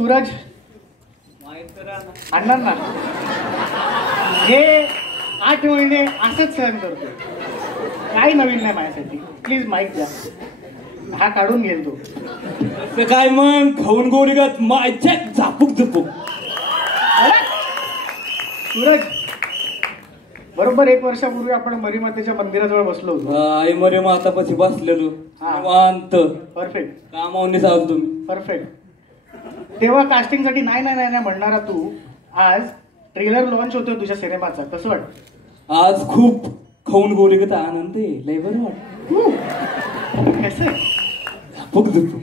सूरज आणणार ना, हे 8 महिने असंच सहन करतो, काही नवीन नाही माझ्यासाठी. प्लीज माईक द्या, हा काढून घेईल तो. काय मग खाऊन गोळीगत मायच्या झापूक झुपूक. सूरज, बरोबर 1 वर्षापूर्वी आपण मरीमातेच्या मंदिराजवळ बसलो होतो. आई मरी मातापाशी बसलेलो निवांत. परफेक्ट कामावून सांग तुम्ही. परफेक्ट. तेव्हा कास्टिंग साठी नाही नाही नाही म्हणणारा तू आज ट्रेलर लॉन्च होतोय तुझ्या सिनेमाचा, कसं वाटतं? आज खूप खाऊन गोळीगत आनंद आहे, लय बरं वाटत. कसं झापूक झुपूक.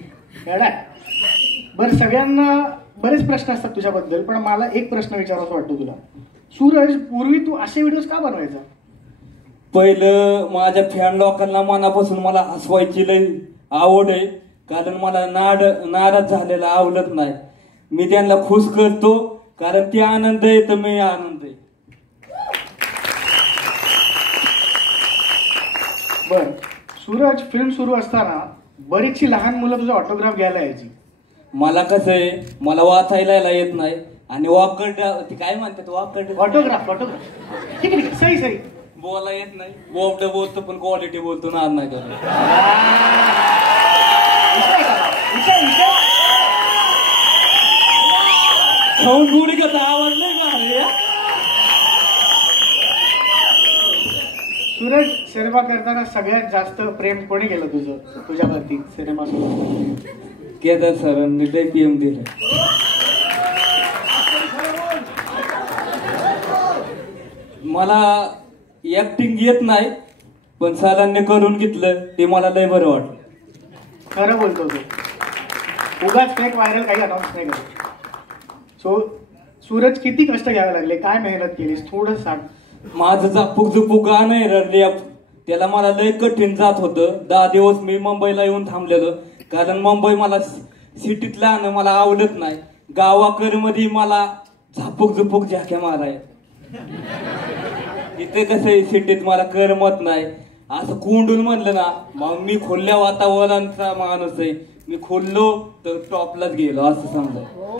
बरं, सगळ्यांना बरेच प्रश्न असतात तुझ्याबद्दल, पण मला एक प्रश्न विचारायचा वाटतो तुला. सूरज, पूर्वी तू असे व्हिडिओज का बनवायचा? पहिलं माझ्या फॅन लोकांना मनापासून मला हसवायची लय आवड आहे, कारण मला नाराज झालेला आवडत नाही. मी त्यांना खुश करतो, कारण ते आनंद आहे तर मी आनंद आहे. बर सूरज, फिल्म सुरू असताना बरीचशी लहान मुलं तुझा ऑटोग्राफ घ्यायला यायची. मला कसं आहे, मला वाचायला येत नाही आणि वाकड ते काय म्हणतात वाकड ऑटोग्राफ. ठीक आहे, सही सही. बोला येत नाही, बोबड बोलतो पण क्वालिटी बोलतो ना, नाही करत. खाऊन गुढी कसा आवाज नाही का? सूरज, सिनेमा करताना सगळ्यात जास्त प्रेम कोणी केलं तुझ्यावरती सिनेमा सोबत? केदार सरांनी लय पीएम दिलं. मला ऍक्टिंग येत नाही, पण सरांनी करून घेतलं ते मला लय बरं वाटलं. खरं बोलतो तो, उगाच फेक व्हायरल काही अनाऊन्स नाही करत. सो सूरज, किती कष्ट घ्यावे लागले, काय मेहनत केलीस, थोडं सांग. माझं झापूक झुपूक गाणं आहे रॅप, त्याला मला लय कठीण जात होतं. 10 दिवस मी मुंबईला येऊन थांबलेलो, कारण मुंबई मला सिटीतलं आणं मला आवडत नाही. गावाकडमध्ये मला झापूक झुपूक झाक्या माराय. इथे कसं आहे, सिटीत मला करमत नाही. असं कोंडून म्हणलं ना, मग मी खुल्या वातावरणाचा माणूस आहे. मी खुल्लो तर टॉपलाच गेलो असं समजा.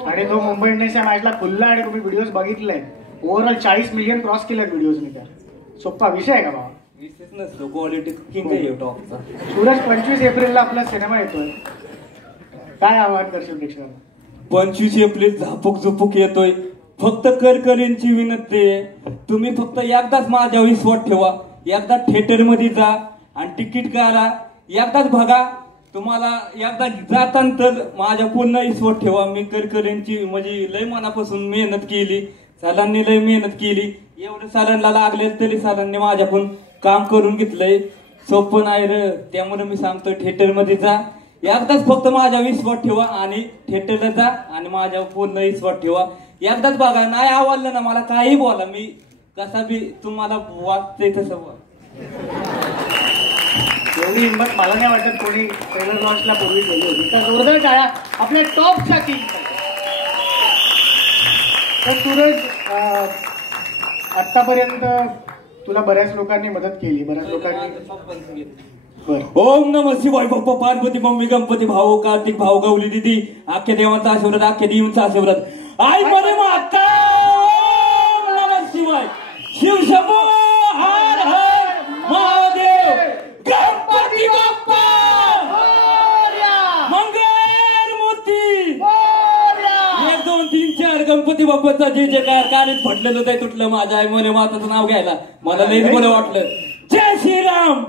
आणि तो मुंबई इंडियन्सच्या मॅचला खुल्ला, आणि तुम्ही व्हिडिओज बघितले, ओव्हरऑल 40 मिलियन क्रॉस केल्यात व्हिडिओज मी. त्या सोप्पा विषय आहे का बाबा? विशेष नसतो, क्वालिटी किंग आहे टॉपचा. सूरज, 25 एप्रिलला आपला सिनेमा येतोय, काय आवाहन करशील प्रेक्षकांना? 25 एप्रिल झापूक झुपूक येतोय. फक्त करकरींची विनंती आहे, तुम्ही फक्त एकदाच माझ्या विश्वास ठेवा. एकदा थिएटर मध्ये जा आणि तिकीट काढा, एकदाच बघा. तुम्हाला एकदा जाताना तर माझ्या पूर्ण विश्वास ठेवा. मी करकरींची म्हणजे लय मनापासून मेहनत केली, सरांनी लय मेहनत केली. एवढं सरांना लागले तरी सरांनी माझ्याकडून काम करून घेतलंय. सोपं नाही रे, त्यामुळे मी सांगतोय थिएटर मध्ये जा, एकदाच फक्त माझ्या विश्वास ठेवा आणि थिएटरला जा आणि माझ्या पूर्ण विश्वास ठेवा. एकदाच बघा, नाही आवडलं ना मला काही बोला, मी कसा बी तुम्हाला वाटतंय तसं बोला. एवढी हिंमत मला नाही वाटत कोणी ट्रेलर लॉन्चला पूर्वी केली होती. तर जोरदार टाळ्या आपल्या टॉपच्या टीम. तर सूरज, आतापर्यंत तुला बऱ्याच लोकांनी मदत केली, बऱ्याच लोकांनी. ओम नमः शिवाय. बाप्पा पार्वती मम्मी गणपती भाऊ कार्तिक भाऊ गौरी दिदी, अख्ख्या देवांचा आशीर्वाद, अख्ख्या देवींचा आशीर्वाद. आई मध्ये माता. ओम नमः शिवाय. शिव शंभो हर हर महादेव. गणपती बाप्पा मंगल मूर्ती. 1 2 3 4 गणपती बाप्पाचा जे जे काय काळीत फटलेलं ते तुटलं. माझ्या आई मध्ये माताचं नाव घ्यायला मला लई बरं वाटलं. जय श्रीराम.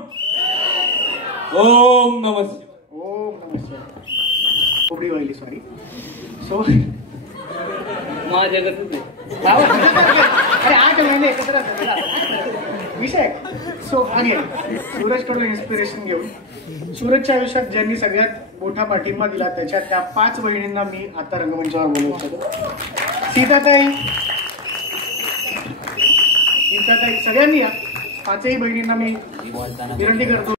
ओम नमः शिवाय. ओम नमः शिवाय. खोबडी वाहिली, सॉरी. सो माझ्याकडे अरे 8 महिने एकत्र विषय. सो अगेन सूरजकडून इन्स्पिरेशन घेऊन सूरजच्या आयुष्यात ज्यांनी सगळ्यात मोठा पाठिंबा दिला त्याच्यात त्या 5 बहिणींना मी आता रंगमंचावर बोलवू इच्छितो. सीताताई, सगळ्यांनी या 5ही बहिणींना मी विनंती करतो.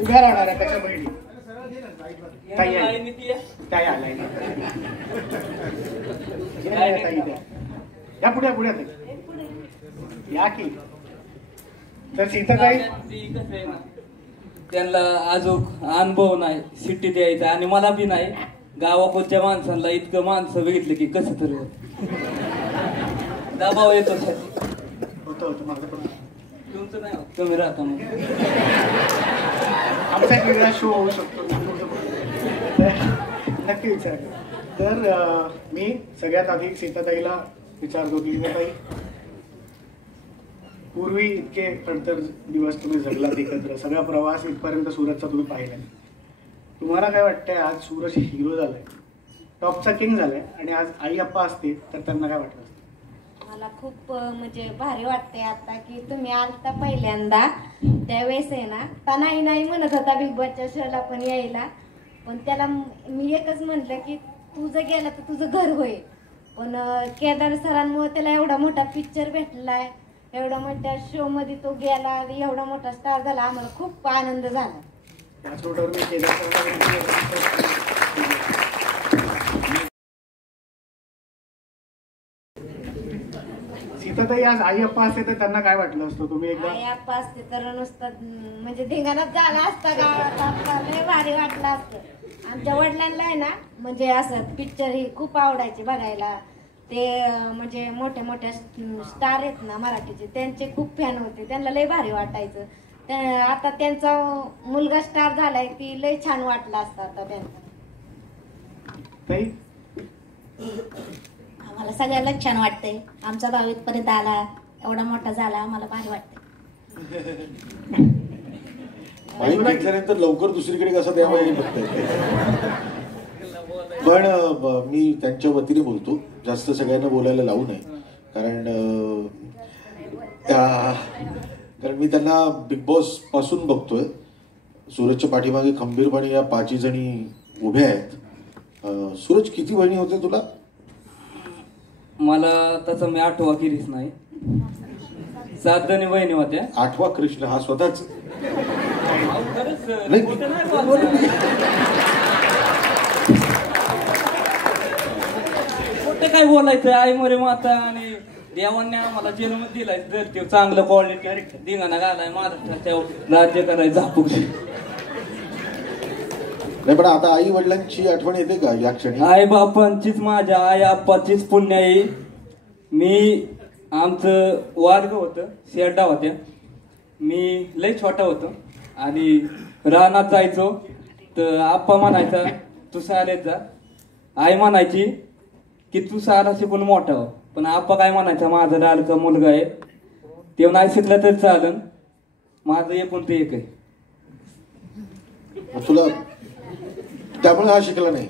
उभ्या राहणार आहे त्याच्या बहिणी. या पुढे या की तर सीताताई ती कसं आहे ना, त्यांना अजून अनुभव नाही सिटीत यायचा आणि मला बी नाही. गावाकडच्या माणसांना इतकं माणसं बघितलं की कसं तरी होत, दबाव येतो. होतं माझं पण. तुमचं नाही होत, तुम्ही राहता मग. आमचा एक वेगळा शो होऊ शकतो. नक्की विचार. तर मी सगळ्यात आधी सीताताईला विचारतो की सीताताई, पूर्वी इतके खडतर दिवस तुम्ही जगलात एकत्र, सगळा प्रवास इथपर्यंत सूरजचा तुम्ही पाहिला. तुम्हाला काय वाटतंय आज सूरज हिरो झालाय, टॉपचा किंग झालाय आणि आज आई अप्पा असते तर त्यांना काय वाटलं? मला खूप म्हणजे भारी वाटते आता की तुम्ही आलता पहिल्यांदा, त्यावेळेस आहे ना ता नाही म्हणत होता बिग बॉसच्या शोला पण यायला, पण त्याला मी एकच म्हटलं की तू जर गेला तर तुझं घर होईल. पण केदार सरांमुळे त्याला एवढा मोठा पिक्चर भेटलाय, एवढा मोठ्या शो मध्ये तो गेला, एवढा मोठा स्टार झाला, आम्हाला खूप आनंद झाला. त्याच रोडवर मी केदार सीताताई, आज आई अप्पा असते तर त्यांना काय वाटलं असतं? तुम्ही एकदा आई अप्पा असते तर नुसतं म्हणजे धिंगाणाच झाला असता गावात, आपला लय भारी वाटलं असतं. आमच्या वडिलांना आहे ना म्हणजे असं पिक्चर ही खूप आवडायचे बघायला. ते म्हणजे मोठ्या मोठ्या स्टार आहेत ना मराठीचे, त्यांचे खूप फॅन होते, त्यांना लय भारी वाटायचं. आता त्यांचा मुलगा स्टार झालाय, ती लय छान वाटलं असतं आता त्यांना. ताई, आम्हाला सगळ्याला छान वाटतंय. आमचा भाऊ इथपर्यंत आला, एवढा मोठा झाला, आम्हाला भारी वाटतंय. माहीत घेतल्यानंतर लवकर दुसरीकडे कसं द्यावं हे बघताय. पण मी त्यांच्या वतीने बोलतो, जास्त सगळ्यांना बोलायला लावू नये, कारण मी त्यांना बिग बॉस पासून बघतोय. सूरजच्या पाठीमागे खंबीरपणे या 5 जणी उभ्या आहेत. सूरज, किती बहिणी होते तुला? मला तसं मी आठवा किरीच नाही, 7 जणी बहिणी होत्या. 8वा कृष्ण हा स्वतःच खरंच खोटं नाही बोलत. खोटं काय बोलायचं? आई मरे माता आणि देवांनी आम्हाला जन्म दिलाय, जर ते चांगलं क्वालिटी धिंगाणा घालाय, महाराष्ट्राच्या राज्य करायचं झापूक. नाही, पण आता आई वडिलांची आठवण येते का या क्षणी? आई बापांचीच, माझ्या आई आप्पाचीच पुण्याई. मी आमचं वर्ग होतं, शेरडा होत्या, मी लय छोटा होतो आणि रानात जायचो तर आप्पा म्हणायचा तू शाळेत जा, आई म्हणायची की तू शाळा शिकून मोठा हो. पण आप्पा काय म्हणायचा, माझा लाडका मुलगा आहे, ते नाही शिकला तर चालन, माझं एकूण ते एक आहे. तुला त्यामुळे हा शिकला नाही?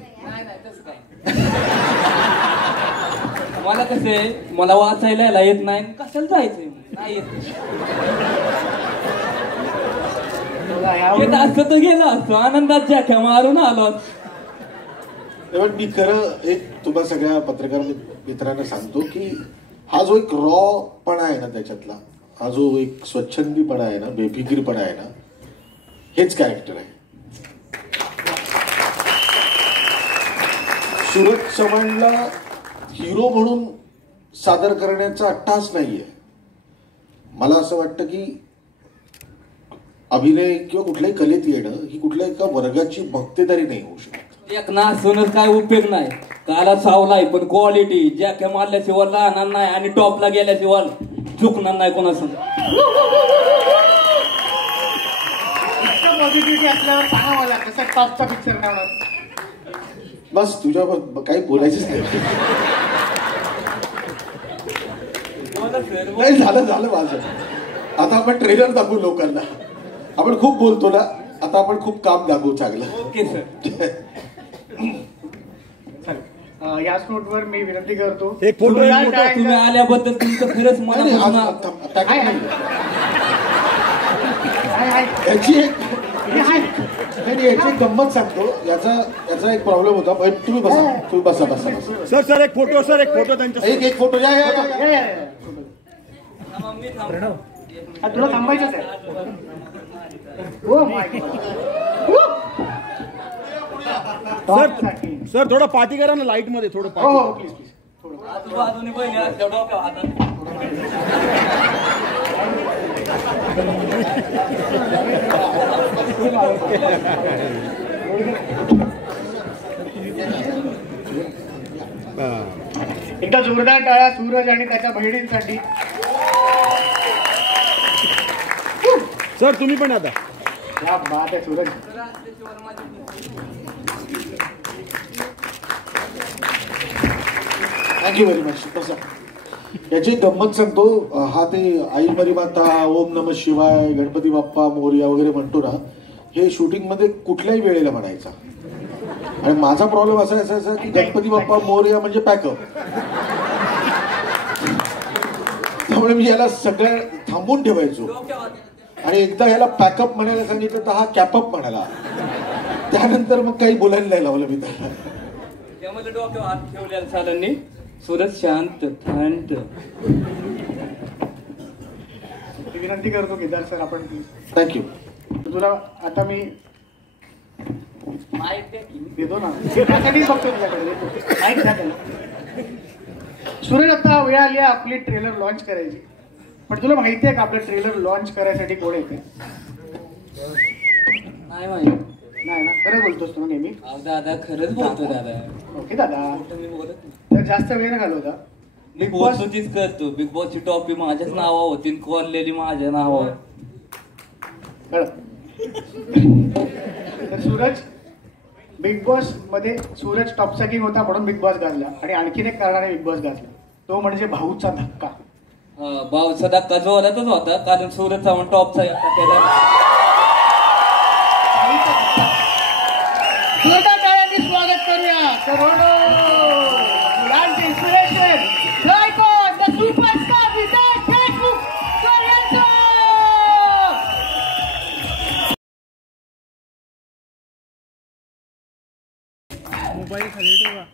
मला कसं आहे, मला वाचायला येत नाही, कशाला जायचंय नाही येत. असं तर गेलो असतो आनंदात जाख्या मारून आलो. मी खरं एक तुम्हा सगळ्या पत्रकार मित्रांना सांगतो की हा जो एक रॉपणा आहे ना त्याच्यातला, हा जो एक स्वच्छंदीपणा आहे ना, बेफिकीरपणा आहे ना, हेच कॅरेक्टर आहे. सूरज चव्हाणला हिरो म्हणून सादर करण्याचा अट्टास नाहीये. मला असं वाटतं की अभिनय किंवा कुठल्याही कलेत येणं ही कुठल्या एका वर्गाची भक्तेदारी नाही होऊ शकत. एक नासूनच काय उपयोग नाही, काला सावलाय पण क्वालिटी ज्या मारल्याशिवाय राहणार नाही आणि टॉपला गेल्याशिवाय चुकणार नाही कोणासं. पॉझिटिव्हिटी असल्यावर सांगा मला कसा टॉपचा पिक्चर काय होणार. बस तुझ्या काही बोलायचंच नाही. नाही, झालं माझं. आता आपण ट्रेलर दाखवू लोकांना. आपण खूप बोलतो ना, आता आपण खूप काम दाखवू चांगलं. Okay sir. याच नोटवर मी विनंती करतो, एक फोटो तुम्ही आल्याबद्दल तुमचं खरंच मनापासून याची एक गंमत सांगतो. याचा एक प्रॉब्लेम होता. तुम्ही बसा. सर एक फोटो त्यांच्या एक फोटो या. तुला थांबायचंच आहे. सर थोडं पाठी करा ना, लाईट मध्ये थोडं. हो प्लीज बाजूने बहिणी डोक्यावर हातात एकदा जोरदार टाळ्या सूरज आणि त्याच्या बहिणींसाठी. सर तुम्ही पण आता क्या बात आहे सूरज. Thank you very much. बसा. याची गंमत सांगतो. हा ते आई मरी माता, ओम नम शिवाय, गणपती बाप्पा मोरया वगैरे म्हणतो ना, हे शूटिंग मध्ये कुठल्याही वेळेला म्हणायचा. आणि माझा प्रॉब्लेम असा असायचा की गणपती बाप्पा मोरया म्हणजे पॅकअप. त्यामुळे मी याला सगळं थांबून ठेवायचो. आणि एकदा याला पॅकअप म्हणायला सांगितलं तर हा कॅपअप म्हणाला. त्यानंतर मग काही बोलायला नाही लावलं मी त्याला. त्यामध्ये डोक्यावर हात ठेवलेला सालांनी. सूरज शांत शांत. विनंती करतो केदार सर आपण थँक्यू. तुला आता मी देतो ना. त्यासाठीच बघतो तुझ्याकडे. माहिती द्या त्याला. सूरज आता वेळ आली आहे आपली ट्रेलर लॉन्च करायची. पण तुला माहिती आहे का आपलं ट्रेलर लॉन्च करायसाठी कोण येते? नाही माहिती. नाही ना. खरं बोलतोस तू नेहमी. दादा खरंच बोलतो दादा. ओके दादा. मी बोलत नाही. तर जास्त वेळ न घालवता बिग बॉस तीच करतो. बिग बॉसची टॉपी माझ्याच नावावर होती, कॉललेली माझ्या नावावर. कळलं. तर सूरज बिग बॉस मध्ये सूरज टॉपचा किंग होता म्हणून बिग बॉस गाजला. आणि आणखीन एक कारणाने बिग बॉस गाजला. तो म्हणजे भाऊचा धक्का. भाऊचा धक्का जोरातच होता कारण सूरज चव्हाण टॉपचा त्याला. जोरदार टाळ्यांनी स्वागत करूया करोडो मुलांचे inspiration icon the superstar Vijay Deshmukh sir यांचं. मोबाईल खाली ठेवा.